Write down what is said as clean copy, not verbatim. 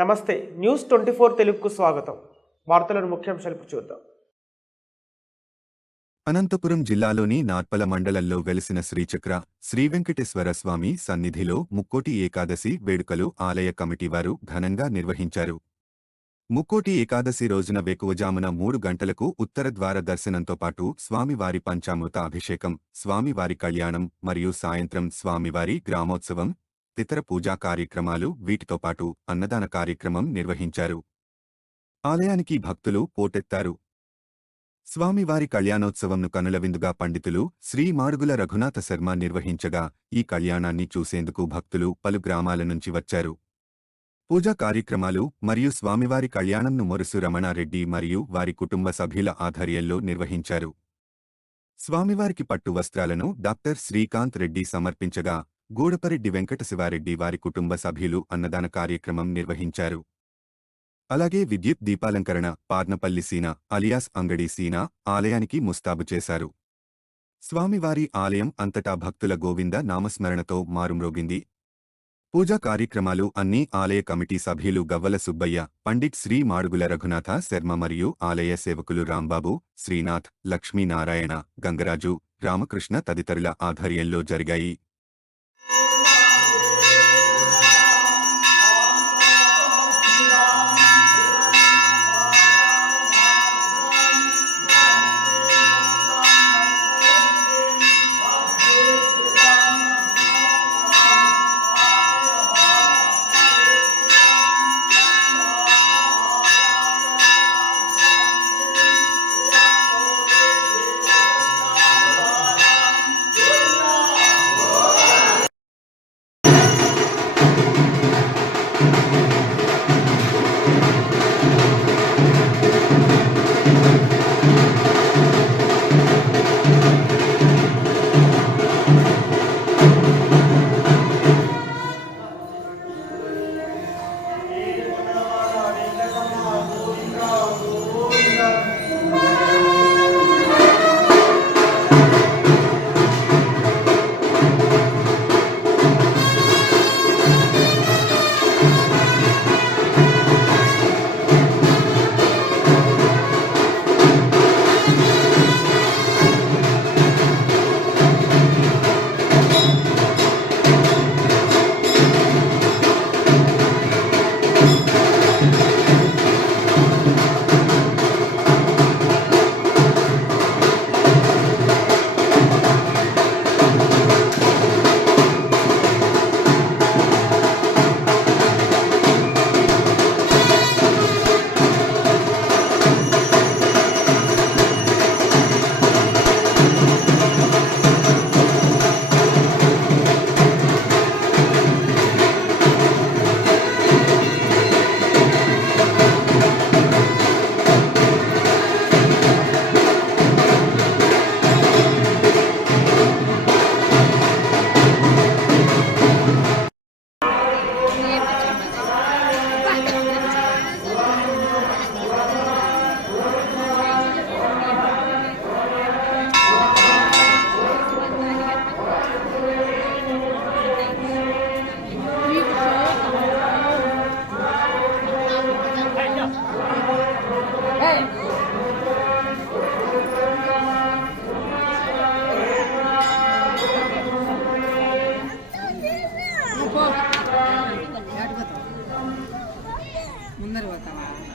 నమస్తే న్యూస్ 24 తెలుగుకు స్వాగతం. వార్తలను ముఖ్యాంశాలు చూద్దాం. అనంతపురం జిల్లాలోని నార్పల మండలంలో వెలిసిన శ్రీచక్ర శ్రీ వెంకటేశ్వర స్వామి సన్నిధిలో ముక్కోటి ఏకాదశి వేడుకలు ఆలయ కమిటీ వారు ఘనంగా నిర్వహించారు. ముక్కోటి ఏకాదశి రోజున వేకువజామున 3 గంటలకు ఉత్తర ద్వార దర్శనంతో పాటు స్వామివారి పంచామృత అభిషేకం, స్వామివారి కళ్యాణం మరియు సాయంత్రం స్వామివారి గ్రామోత్సవం, ఇతర పూజా కార్యక్రమాలు వీటితో పాటు అన్నదాన కార్యక్రమం నిర్వహించారు. ఆలయానికి భక్తులు పోటెత్తారు. స్వామివారి కళ్యాణోత్సవంను కనులవిందుగా పండితులు శ్రీ మాడుగుల రఘునాథ శర్మ నిర్వహించగా ఈ కళ్యాణాన్ని చూసేందుకు భక్తులు పలు గ్రామాల నుంచి వచ్చారు. పూజా కార్యక్రమాలు మరియు స్వామివారి కళ్యాణంను మొరుసు రమణారెడ్డి మరియు వారి కుటుంబ సభ్యుల ఆధ్వర్యంలో నిర్వహించారు. స్వామివారికి పట్టు వస్త్రాలను డాక్టర్ శ్రీకాంత్ రెడ్డి సమర్పించగా గూడపరెడ్డి వెంకట శివారెడ్డి వారి కుటుంబ సభ్యులు అన్నదాన కార్యక్రమం నిర్వహించారు. అలాగే విద్యుత్ దీపాలంకరణ పార్నపల్లి సీన అలియాస్ అంగడి సీన ఆలయానికి ముస్తాబు చేశారు. స్వామివారి ఆలయం అంతటా భక్తుల గోవింద నామస్మరణతో మారుమ్రోగింది. పూజా కార్యక్రమాలు అన్ని ఆలయ కమిటీ సభ్యులు గవ్వల సుబ్బయ్య, పండిట్ శ్రీ మాడుగుల రఘునాథ శర్మ మరియు ఆలయ సేవకులు రాంబాబు, శ్రీనాథ్, లక్ష్మీనారాయణ, గంగరాజు, రామకృష్ణ తదితరుల ఆధ్వర్యంలో జరిగాయి. ముందర పోతావా?